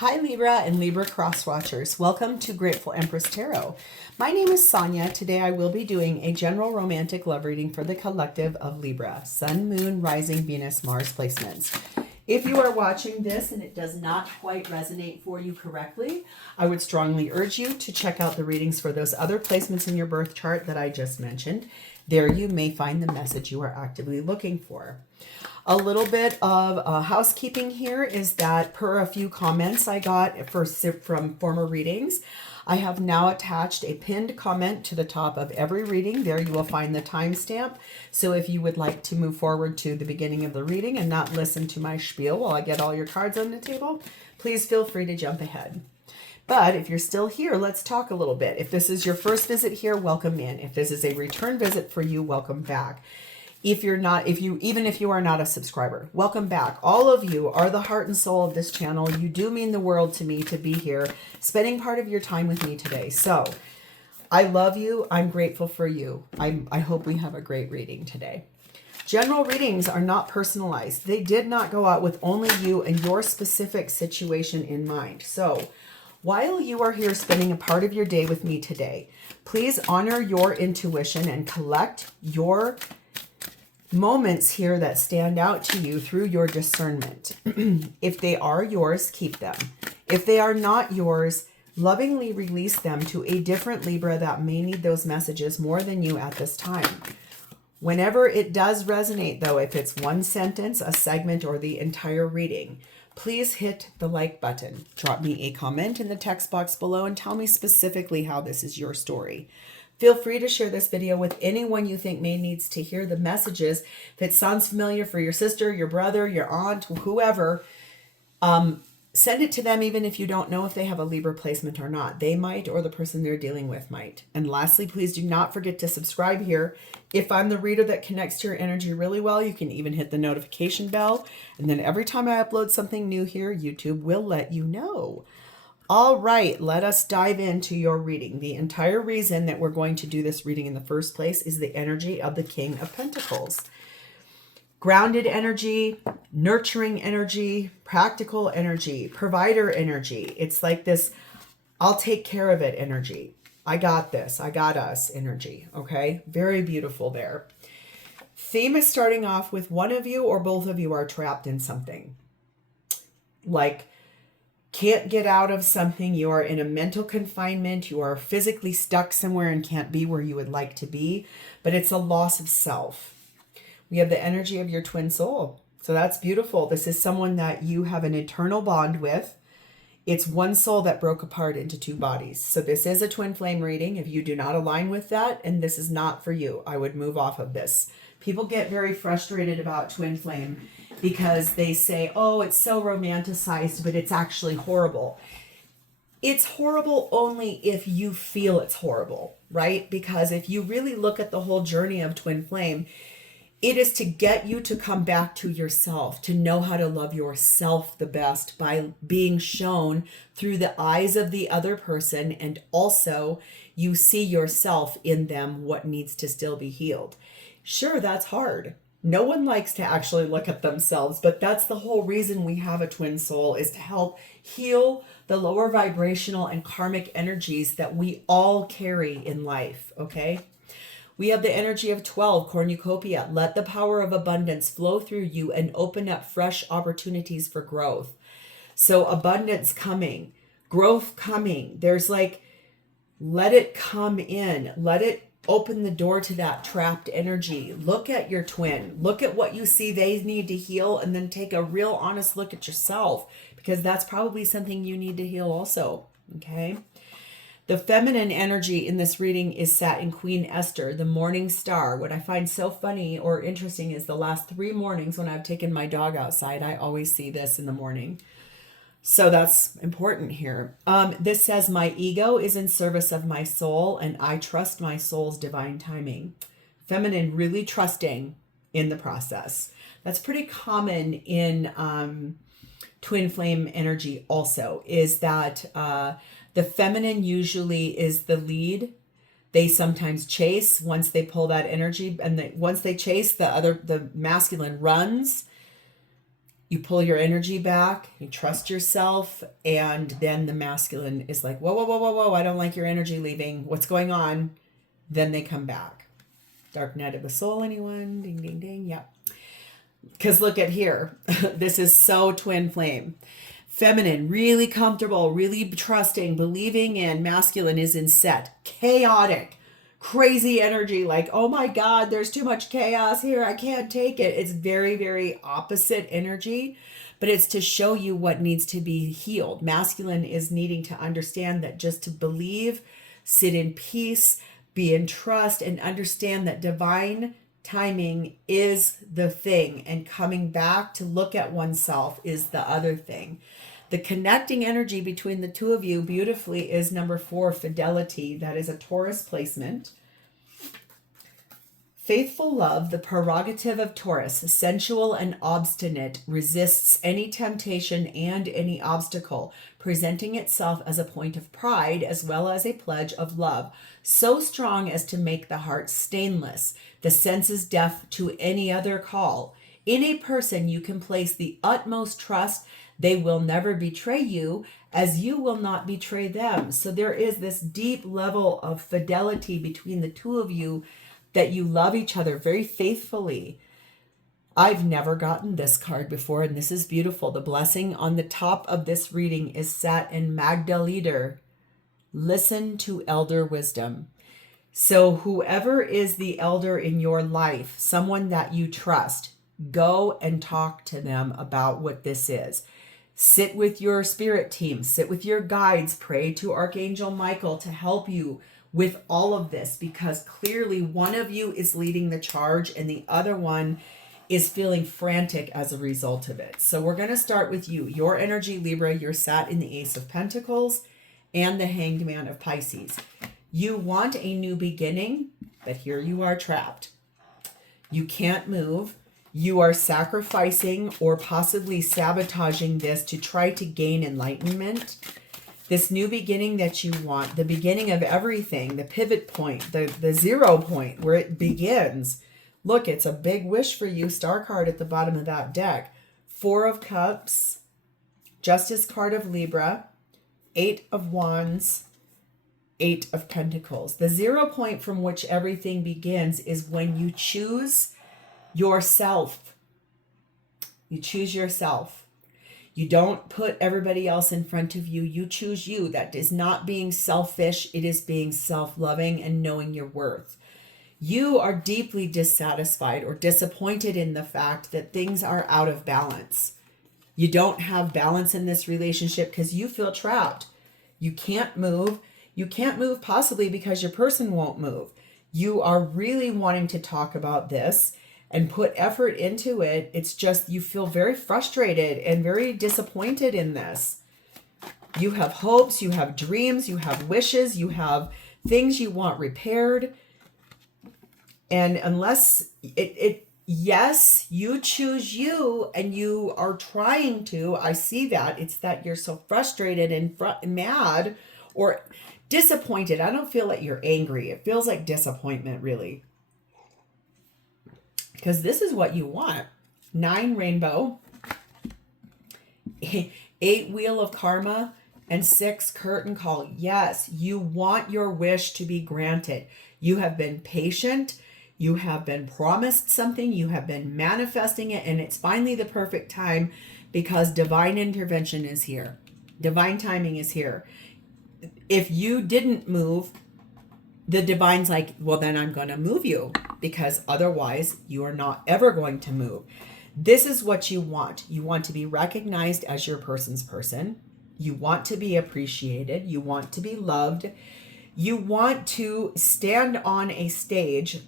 Hi Libra and Libra cross-watchers. Welcome to Grateful Empress Tarot. My name is Sonia. Today I will be doing a general romantic love reading for the collective of Libra, Sun, Moon, Rising, Venus, Mars placements. If you are watching this and it does not quite resonate for you correctly, I would strongly urge you to check out the readings for those other placements in your birth chart that I just mentioned. There you may find the message you are actively looking for. A little bit of housekeeping here is that per a few comments I got from former readings, I have now attached a pinned comment to the top of every reading. There you will find the timestamp. So if you would like to move forward to the beginning of the reading and not listen to my spiel while I get all your cards on the table, please feel free to jump ahead. But if you're still here, let's talk a little bit. If this is your first visit here, welcome in. If this is a return visit for you, welcome back. Even if you are not a subscriber, welcome back. All of you are the heart and soul of this channel. You do mean the world to me to be here, spending part of your time with me today. So I love you. I'm grateful for you. I hope we have a great reading today. General readings are not personalized. They did not go out with only you and your specific situation in mind. So while you are here spending a part of your day with me today, please honor your intuition and collect your moments here that stand out to you through your discernment. If they are yours, keep them. If they are not yours, lovingly release them to a different Libra that may need those messages more than you at this time. Whenever it does resonate, though, if it's one sentence, a segment, or the entire reading, please hit the like button. Drop me a comment in the text box below and tell me specifically how this is your story. Feel free to share this video with anyone you think may needs to hear the messages. If it sounds familiar for your sister, your brother, your aunt, whoever, send it to them even if you don't know if they have a Libra placement or not. They might, or the person they're dealing with might. And lastly, please do not forget to subscribe here. If I'm the reader that connects to your energy really well, you can even hit the notification bell. And then every time I upload something new here, YouTube will let you know. All right, let us dive into your reading. The entire reason that we're going to do this reading in the first place is the energy of the King of Pentacles. Grounded energy, nurturing energy, practical energy, provider energy. It's like this, I'll take care of it energy. I got this, I got us energy, okay? Very beautiful there. Theme is starting off with one of you or both of you are trapped in something. Like, can't get out of something, you are in a mental confinement, you are physically stuck somewhere and can't be where you would like to be, but it's a loss of self. We have the energy of your twin soul. So that's beautiful. This is someone that you have an eternal bond with. It's one soul that broke apart into two bodies. So this is a twin flame reading. If you do not align with that, and this is not for you, I would move off of this. People get very frustrated about twin flame because they say, oh, it's so romanticized, but it's actually horrible. It's horrible only if you feel it's horrible, right? Because if you really look at the whole journey of twin flame, it is to get you to come back to yourself, to know how to love yourself the best by being shown through the eyes of the other person. And also you see yourself in them, what needs to still be healed. Sure, that's hard. No one likes to actually look at themselves, but that's the whole reason we have a twin soul, is to help heal the lower vibrational and karmic energies that we all carry in life, okay? We have the energy of 12, cornucopia. Let the power of abundance flow through you and open up fresh opportunities for growth. So abundance coming, growth coming. There's like, let it come in. Let it open the door to that trapped energy. Look at your twin. Look at what you see they need to heal, and then take a real honest look at yourself, because that's probably something you need to heal also, okay? The feminine energy in this reading is sat in Queen Esther, the morning star. What I find so funny or interesting is the last 3 mornings when I've taken my dog outside, I always see this in the morning. So that's important here. This says, my ego is in service of my soul, and I trust my soul's divine timing. Feminine, really trusting in the process. That's pretty common in twin flame energy also, is that the feminine usually is the lead. They sometimes chase once they pull that energy, and once they chase, the masculine runs. You pull your energy back, you trust yourself, and then the masculine is like, whoa, whoa, whoa, whoa, whoa, I don't like your energy leaving. What's going on? Then they come back. Dark night of the soul, anyone? Ding, ding, ding. Yep. Because look at here. This is so twin flame. Feminine, really comfortable, really trusting, believing in. Masculine is in set. Chaotic, crazy energy. Like, oh my God, there's too much chaos here. I can't take it. It's very, very opposite energy. But it's to show you what needs to be healed. Masculine is needing to understand that just to believe, sit in peace, be in trust, and understand that divine timing is the thing, and coming back to look at oneself is the other thing. The connecting energy between the two of you beautifully is number 4, fidelity. That is a Taurus placement. Faithful love, the prerogative of Taurus, sensual and obstinate, resists any temptation and any obstacle, presenting itself as a point of pride as well as a pledge of love, so strong as to make the heart stainless, the senses deaf to any other call. In a person you can place the utmost trust. They will never betray you, as you will not betray them. So there is this deep level of fidelity between the two of you, that you love each other very faithfully. I've never gotten this card before, and this is beautiful. The blessing on the top of this reading is sat in Magdaleder. Listen to elder wisdom. So whoever is the elder in your life, someone that you trust, go and talk to them about what this is. Sit with your spirit team, sit with your guides, pray to Archangel Michael to help you with all of this, because clearly one of you is leading the charge and the other one is feeling frantic as a result of it. So we're going to start with you. Your energy, Libra, you're sat in the Ace of Pentacles and the Hanged Man of Pisces. You want a new beginning, but here you are trapped. You can't move. You are sacrificing or possibly sabotaging this to try to gain enlightenment. This new beginning that you want, the beginning of everything, the pivot point, the 0 point where it begins. Look, it's a big wish for you. Star card at the bottom of that deck. 4 of Cups, Justice card of Libra, 8 of Wands, 8 of Pentacles. The 0 point from which everything begins is when you choose yourself. You choose yourself. You don't put everybody else in front of you. You choose you. That is not being selfish. It is being self-loving and knowing your worth. You are deeply dissatisfied or disappointed in the fact that things are out of balance. You don't have balance in this relationship because you feel trapped. You can't move. You can't move possibly because your person won't move. You are really wanting to talk about this and put effort into it. It's just you feel very frustrated and very disappointed in this. You have hopes, you have dreams, you have wishes, you have things you want repaired. And unless yes, you choose you and you are trying to, I see that. It's that you're so frustrated and mad or disappointed. I don't feel like you're angry. It feels like disappointment, really. Because this is what you want. 9 rainbow, 8 wheel of karma, and 6 curtain call. Yes, you want your wish to be granted. You have been patient. You have been promised something. You have been manifesting it. And it's finally the perfect time because divine intervention is here. Divine timing is here. If you didn't move, the divine's like, well, then I'm going to move you because otherwise you are not ever going to move. This is what you want. You want to be recognized as your person's person. You want to be appreciated. You want to be loved. You want to stand on a stage,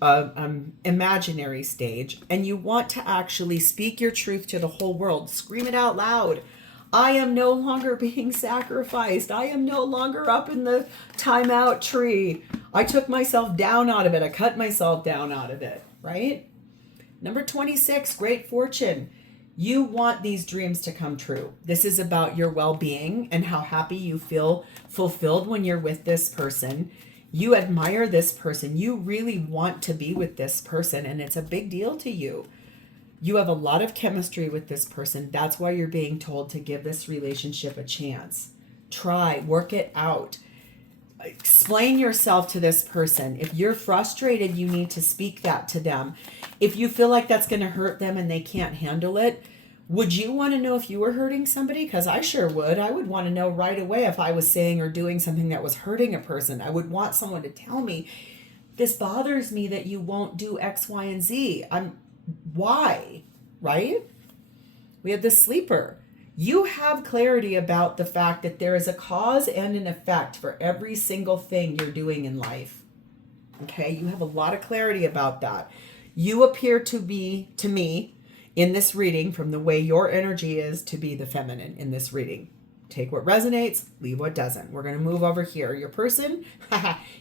imaginary stage, and you want to actually speak your truth to the whole world. Scream it out loud. I am no longer being sacrificed. I am no longer up in the timeout tree. I took myself down out of it. I cut myself down out of it, right? Number 26, great fortune. You want these dreams to come true. This is about your well-being and how happy you feel fulfilled when you're with this person. You admire this person. You really want to be with this person, and it's a big deal to you. You have a lot of chemistry with this person. That's why you're being told to give this relationship a chance. Try, work it out. Explain yourself to this person. If you're frustrated, you need to speak that to them. If you feel like that's going to hurt them and they can't handle it, would you want to know if you were hurting somebody? Because I sure would. I would want to know right away if I was saying or doing something that was hurting a person. I would want someone to tell me, this bothers me that you won't do X, Y, and Z. Why? Right? We have the sleeper. You have clarity about the fact that there is a cause and an effect for every single thing you're doing in life. Okay? You have a lot of clarity about that. You appear to be, to me, in this reading, from the way your energy is, to be the feminine in this reading. Take what resonates, leave what doesn't. We're going to move over here. Your person?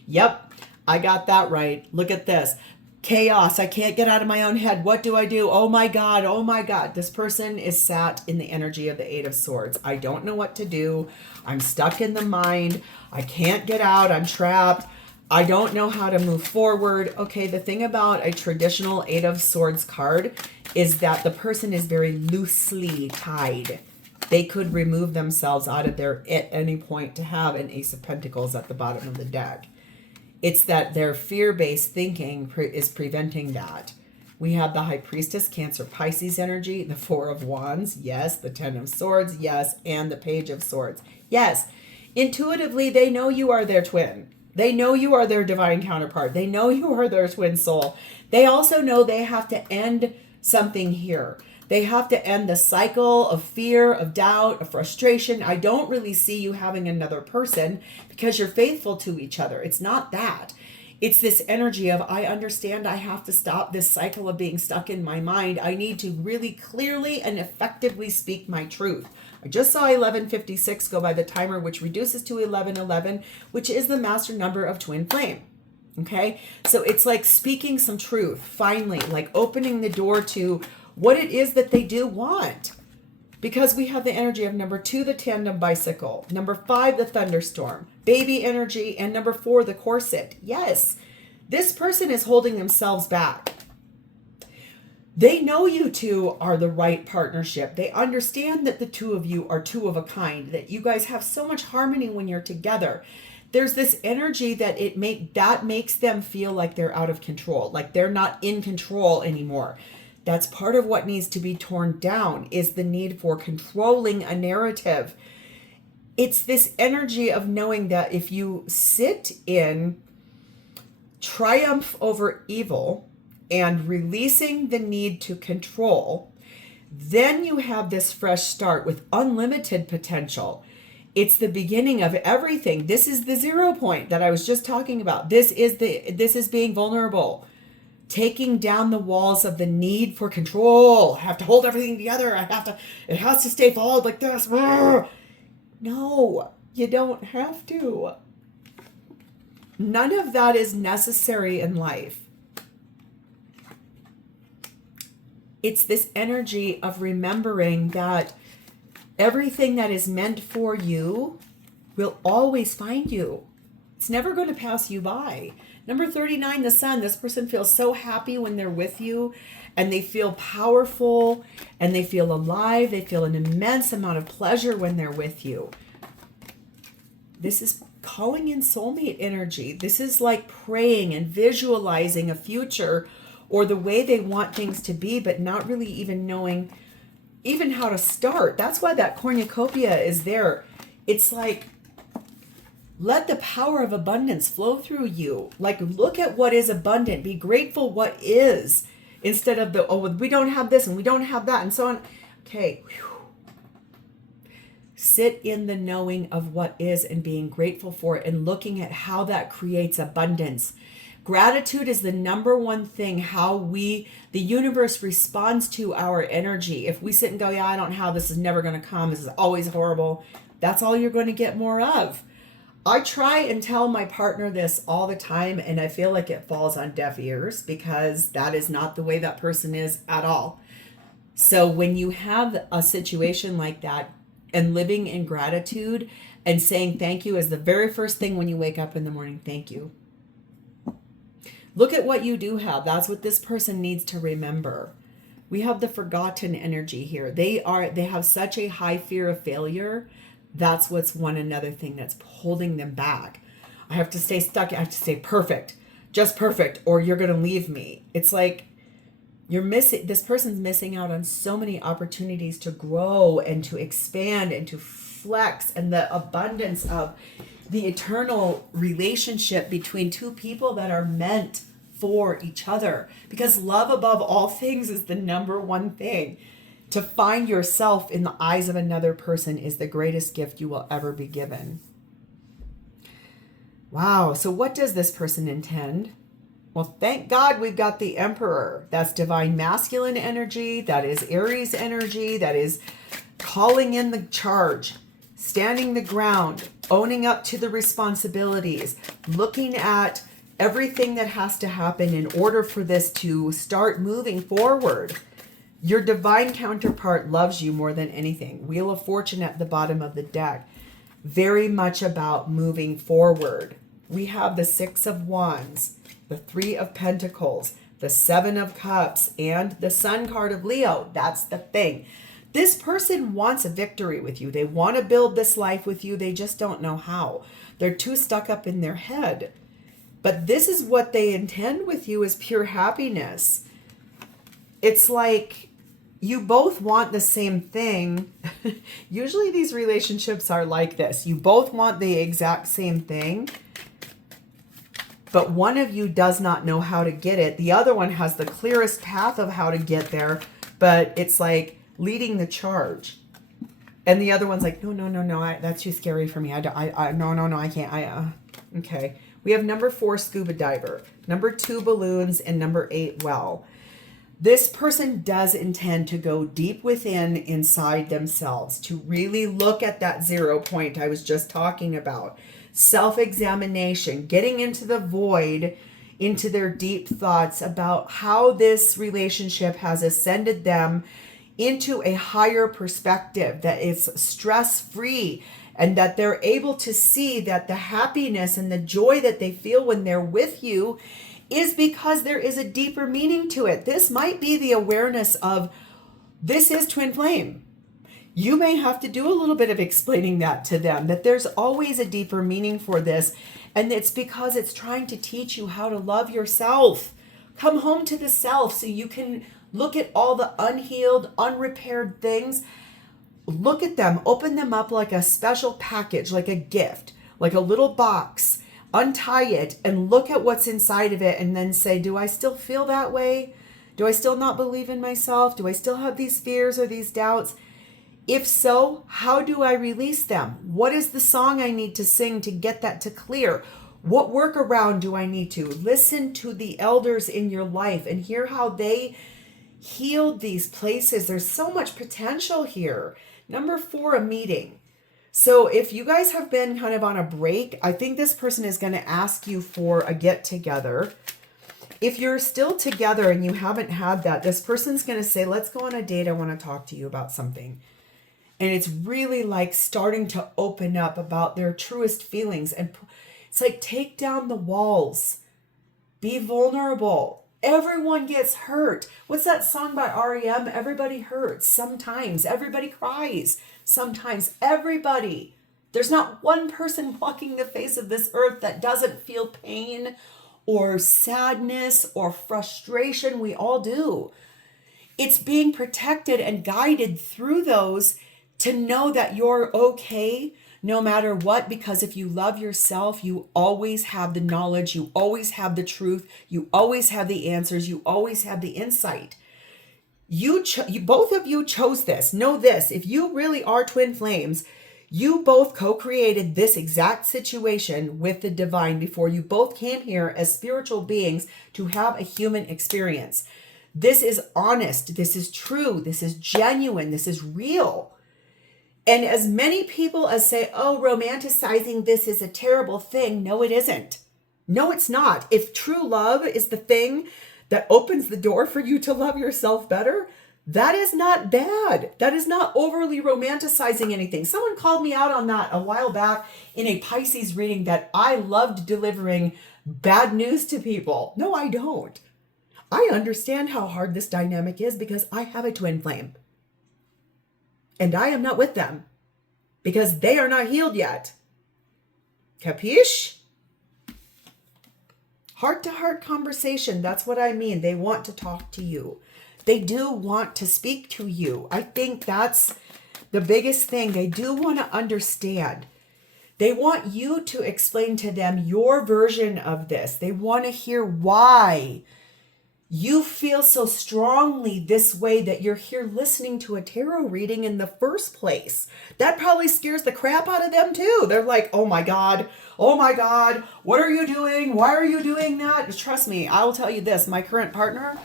Yep, I got that right. Look at this. Chaos. I can't get out of my own head. What do I do? Oh my God. Oh my God. This person is sat in the energy of the Eight of Swords. I don't know what to do. I'm stuck in the mind. I can't get out. I'm trapped. I don't know how to move forward. Okay, the thing about a traditional Eight of Swords card is that the person is very loosely tied. They could remove themselves out of there at any point to have an Ace of Pentacles at the bottom of the deck. It's that their fear-based thinking is preventing that. We have the High Priestess, Cancer, Pisces energy, the Four of Wands, yes, the Ten of Swords, yes, and the Page of Swords. Yes, intuitively, they know you are their twin. They know you are their divine counterpart. They know you are their twin soul. They also know they have to end something here. They have to end the cycle of fear, of doubt, of frustration. I don't really see you having another person because you're faithful to each other. It's not that. It's this energy of, I understand I have to stop this cycle of being stuck in my mind. I need to really clearly and effectively speak my truth. I just saw 1156 go by the timer, which reduces to 1111, which is the master number of twin flame. Okay? So it's like speaking some truth, finally, like opening the door to what it is that they do want. Because we have the energy of number 2, the tandem bicycle, number 5, the thunderstorm, baby energy, and number 4, the corset. Yes, this person is holding themselves back. They know you two are the right partnership. They understand that the two of you are two of a kind, that you guys have so much harmony when you're together. There's this energy that makes them feel like they're out of control, like they're not in control anymore. That's part of what needs to be torn down, is the need for controlling a narrative. It's this energy of knowing that if you sit in triumph over evil and releasing the need to control, then you have this fresh start with unlimited potential. It's the beginning of everything. This is the 0 point that I was just talking about. This is being vulnerable. Taking down the walls of the need for control. I have to hold everything together. It has to stay followed like this. No, you don't have to. None of that is necessary in life. It's this energy of remembering that everything that is meant for you will always find you. It's never going to pass you by. Number 39, the sun. This person feels so happy when they're with you, and they feel powerful, and they feel alive. They feel an immense amount of pleasure when they're with you. This is calling in soulmate energy. This is like praying and visualizing a future or the way they want things to be, but not really even knowing even how to start. That's why that cornucopia is there. It's like, let the power of abundance flow through you. Like, look at what is abundant. Be grateful what is, instead of we don't have this and we don't have that and so on. Okay. Sit in the knowing of what is and being grateful for it and looking at how that creates abundance. Gratitude is the number one thing, how the universe responds to our energy. If we sit and go, yeah, I don't have, this is never going to come, this is always horrible, that's all you're going to get more of. I try and tell my partner this all the time, and I feel like it falls on deaf ears because that is not the way that person is at all. So when you have a situation like that and living in gratitude and saying thank you is the very first thing when you wake up in the morning, thank you. Look at what you do have. That's what this person needs to remember. We have the forgotten energy here. They have such a high fear of failure. That's what's another thing that's holding them back. I have to stay stuck. I have to stay perfect, just perfect, or you're going to leave me. It's like this person's missing out on so many opportunities to grow and to expand and to flex, and the abundance of the eternal relationship between two people that are meant for each other. Because love above all things is the number one thing. To find yourself in the eyes of another person is the greatest gift you will ever be given. Wow. So what does this person intend? Well, thank God we've got the Emperor. That's divine masculine energy. That is Aries energy. That is calling in the charge, standing the ground, owning up to the responsibilities, looking at everything that has to happen in order for this to start moving forward. Your divine counterpart loves you more than anything. Wheel of Fortune at the bottom of the deck. Very much about moving forward. We have the Six of Wands, the Three of Pentacles, the Seven of Cups, and the Sun card of Leo. That's the thing. This person wants a victory with you. They want to build this life with you. They just don't know how. They're too stuck up in their head. But this is what they intend with you, is pure happiness. It's like you both want the same thing. Usually these relationships are like this. You both want the exact same thing, but one of you does not know how to get it. The other one has the clearest path of how to get there, but it's like leading the charge. And the other one's like, no, that's too scary for me. No, I can't. Okay. We have number 4, scuba diver, number 2, balloons, and number 8, well. This person does intend to go deep within inside themselves, to really look at that 0 point I was just talking about. Self-examination, getting into the void, into their deep thoughts about how this relationship has ascended them into a higher perspective that is stress-free, and that they're able to see that the happiness and the joy that they feel when they're with you is because there is a deeper meaning to it. This might be the awareness of, this is twin flame. You may have to do a little bit of explaining that to them, that there's always a deeper meaning for this. And it's because it's trying to teach you how to love yourself. Come home to the self so you can look at all the unhealed, unrepaired things. Look at them, open them up like a special package, like a gift, like a little box. Untie it and look at what's inside of it, and then say, do I still feel that way? Do I still not believe in myself? Do I still have these fears or these doubts? If so, how do I release them? What is the song I need to sing to get that to clear? What workaround do I need to? Listen to the elders in your life and hear how they healed these places. There's so much potential here. Number 4, a meeting. So if you guys have been kind of on a break, I think this person is going to ask you for a get together. If you're still together and you haven't had that, this person's going to say, let's go on a date. I want to talk to you about something. And it's really like starting to open up about their truest feelings. And it's like, take down the walls. Be vulnerable. Everyone gets hurt. What's that song by Aria? Everybody hurts. Sometimes everybody cries. Sometimes everybody. There's not one person walking the face of this earth that doesn't feel pain or sadness or frustration. We all do. It's being protected and guided through those to know that you're okay no matter what, because if you love yourself, you always have the knowledge, you always have the truth, you always have the answers, you always have the insight. Both of you chose this. Know this, if you really are twin flames, you both co-created this exact situation with the divine before you both came here as spiritual beings to have a human experience. This is honest, this is true, this is genuine, this is real. And as many people as say, oh, romanticizing this is a terrible thing. No, it isn't. No, it's not. If true love is the thing that opens the door for you to love yourself better, that is not bad. That is not overly romanticizing anything. Someone called me out on that a while back in a Pisces reading, that I loved delivering bad news to people. No, I don't. I understand how hard this dynamic is because I have a twin flame. And I am not with them because they are not healed yet. Capiche? Heart-to-heart conversation. That's what I mean. They want to talk to you. They do want to speak to you. I think that's the biggest thing. They do want to understand. They want you to explain to them your version of this. They want to hear why you feel so strongly this way that you're here listening to a tarot reading in the first place. That probably scares the crap out of them too. They're like, oh my God, what are you doing? Why are you doing that? Trust me, I'll tell you this. My current partner,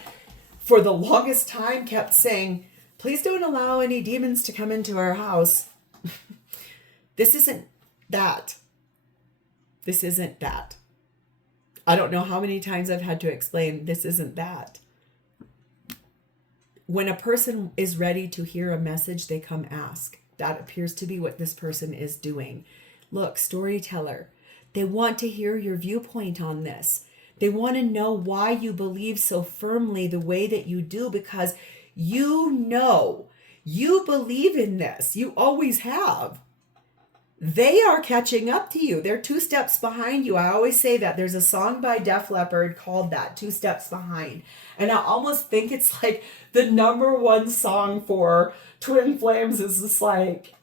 for the longest time, kept saying, please don't allow any demons to come into our house. This isn't that. This isn't that. I don't know how many times I've had to explain, this isn't that. When a person is ready to hear a message, they come ask. That appears to be what this person is doing. Look, storyteller, they want to hear your viewpoint on this. They want to know why you believe so firmly the way that you do, because you know, you believe in this. You always have. They are catching up to you. They're 2 steps behind you. I always say that. There's a song by Def Leppard called that, 2 Steps Behind. And I almost think it's like the #1 song for twin flames is just like,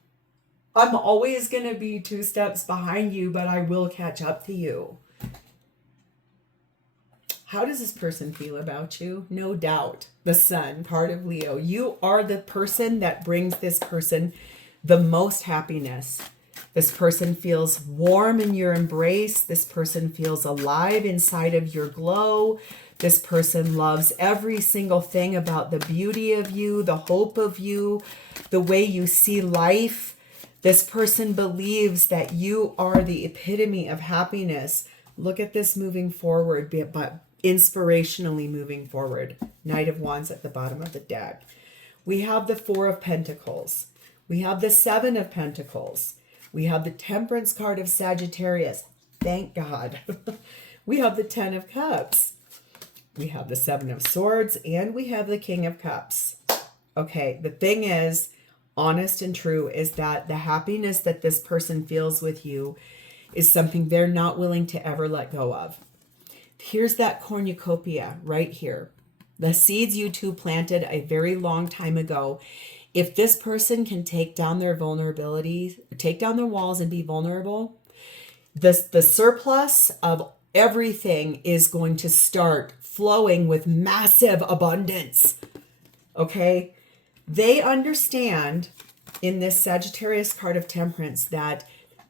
I'm always going to be 2 steps behind you, but I will catch up to you. How does this person feel about you? No doubt. The Sun, part of Leo. You are the person that brings this person the most happiness. This person feels warm in your embrace. This person feels alive inside of your glow. This person loves every single thing about the beauty of you, the hope of you, the way you see life. This person believes that you are the epitome of happiness. Look at this moving forward, but inspirationally moving forward. Knight of Wands at the bottom of the deck. We have the 4 of Pentacles. We have the 7 of Pentacles. We have the Temperance card of Sagittarius. Thank God. We have the 10 of Cups. We have the 7 of Swords. And we have the King of Cups. Okay, the thing is, honest and true, is that the happiness that this person feels with you is something they're not willing to ever let go of. Here's that cornucopia right here. The seeds you two planted a very long time ago. If this person can take down their vulnerabilities, take down their walls and be vulnerable, the surplus of everything is going to start flowing with massive abundance. Okay? They understand in this Sagittarius card of Temperance that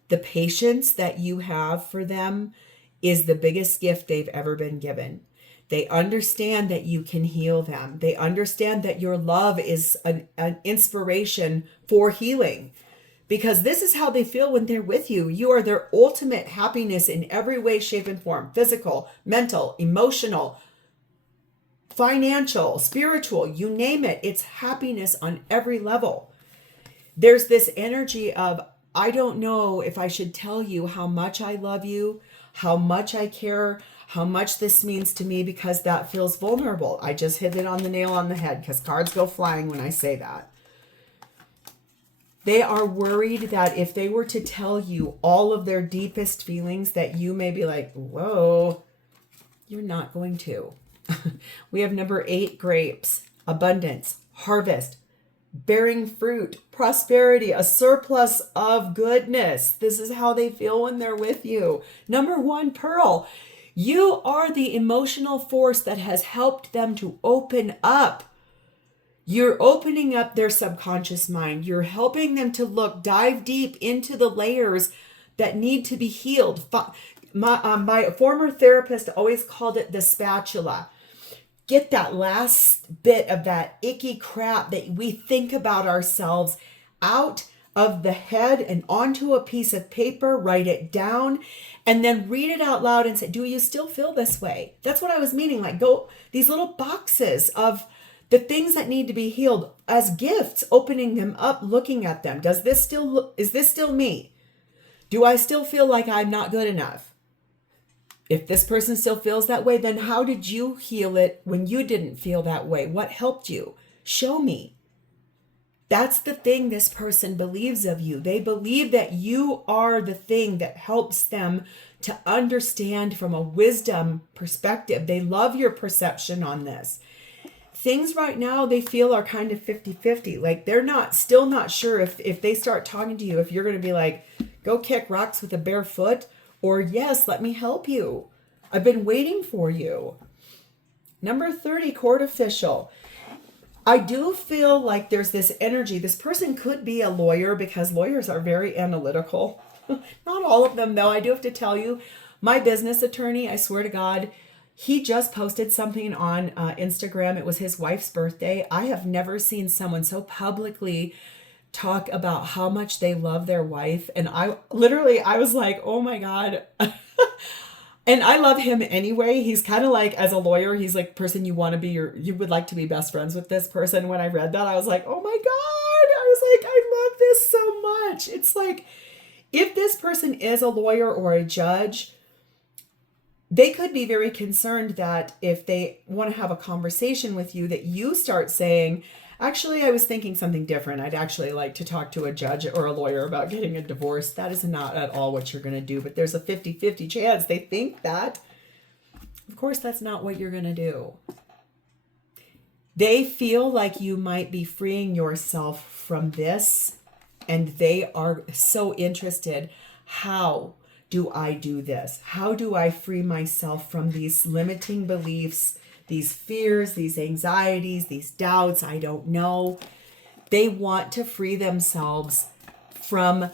the patience that you have for them is the biggest gift they've ever been given. They understand that you can heal them. They understand that your love is an inspiration for healing, because this is how they feel when they're with you. You are their ultimate happiness in every way, shape, and form. Physical, mental, emotional, financial, spiritual, you name it. It's happiness on every level. There's this energy of, I don't know if I should tell you how much I love you, how much I care, how much this means to me, because that feels vulnerable. I just hit it on the nail on the head, because cards go flying when I say that. They are worried that if they were to tell you all of their deepest feelings, that you may be like, whoa, you're not going to. We have number 8, grapes, abundance, harvest, bearing fruit, prosperity, a surplus of goodness. This is how they feel when they're with you. Number 1, pearl. You are the emotional force that has helped them to open up. You're opening up their subconscious mind. You're helping them to dive deep into the layers that need to be healed. My former therapist always called it the spatula. Get that last bit of that icky crap that we think about ourselves out of the head and onto a piece of paper, write it down, and then read it out loud and say, do you still feel this way? That's what I was meaning. Like, go these little boxes of the things that need to be healed as gifts, opening them up, looking at them. Is this still me? Do I still feel like I'm not good enough? If this person still feels that way, then how did you heal it when you didn't feel that way? What helped you? Show me. That's the thing this person believes of you. They believe that you are the thing that helps them to understand from a wisdom perspective. They love your perception on this. Things right now they feel are kind of 50-50. Like they're still not sure if they start talking to you, if you're going to be like, go kick rocks with a bare foot, or yes, let me help you. I've been waiting for you. Number 30, court official. I do feel like there's this energy. This person could be a lawyer because lawyers are very analytical. Not all of them, though. I do have to tell you, my business attorney, I swear to God, he just posted something on Instagram. It was his wife's birthday. I have never seen someone so publicly talk about how much they love their wife. And I was like, oh my God. And I love him anyway. He's kind of like, as a lawyer, he's like person you want to be, you would like to be best friends with this person. When I read that, I was like, oh my God. I was like, I love this so much. It's like, if this person is a lawyer or a judge, they could be very concerned that if they want to have a conversation with you, that you start saying, actually, I was thinking something different. I'd actually like to talk to a judge or a lawyer about getting a divorce. That is not at all what you're going to do, but there's a 50-50 chance they think that. Of course, that's not what you're going to do. They feel like you might be freeing yourself from this, and they are so interested. How do I do this? How do I free myself from these limiting beliefs, these fears, these anxieties, these doubts? I don't know. They want to free themselves from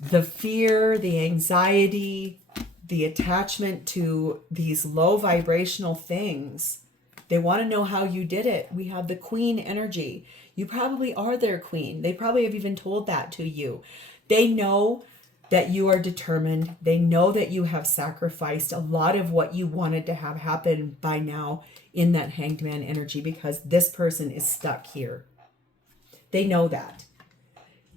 the fear, the anxiety, the attachment to these low vibrational things. They want to know how you did it. We have the queen energy. You probably are their queen. They probably have even told that to you. They know that you are determined. They know that you have sacrificed a lot of what you wanted to have happen by now in that hanged man energy, because this person is stuck here. They know that.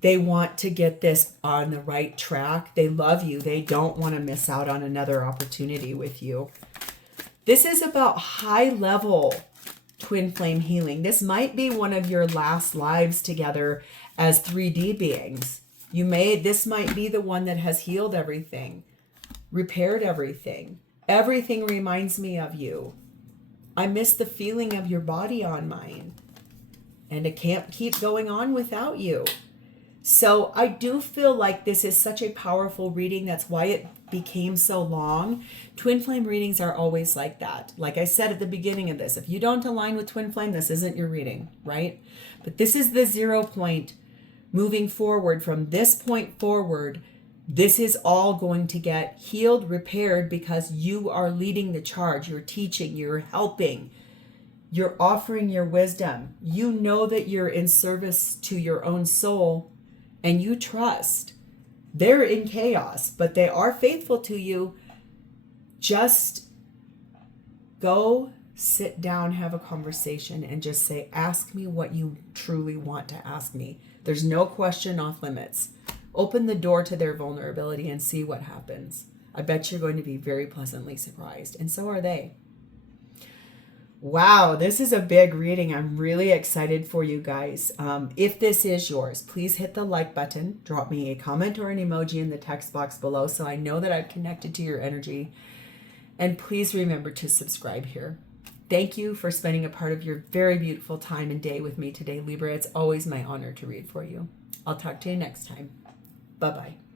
They want to get this on the right track. They love you. They don't want to miss out on another opportunity with you. This is about high level twin flame healing. This might be one of your last lives together as 3D beings. This might be the one that has healed everything, repaired everything. Everything reminds me of you. I miss the feeling of your body on mine. And I can't keep going on without you. So I do feel like this is such a powerful reading. That's why it became so long. Twin flame readings are always like that. Like I said at the beginning of this, if you don't align with twin flame, this isn't your reading, right? But this is the 0 point. Moving forward, from this point forward, this is all going to get healed, repaired, because you are leading the charge. You're teaching, you're helping, you're offering your wisdom. You know that you're in service to your own soul, and you trust. They're in chaos, but they are faithful to you. Just go sit down, have a conversation, and just say, ask me what you truly want to ask me. There's no question off limits. Open the door to their vulnerability and see what happens. I bet you're going to be very pleasantly surprised, and so are they. Wow, this is a big reading. I'm really excited for you guys. If this is yours, please hit the like button. Drop me a comment or an emoji in the text box below so I know that I've connected to your energy. And please remember to subscribe here. Thank you for spending a part of your very beautiful time and day with me today, Libra. It's always my honor to read for you. I'll talk to you next time. Bye-bye.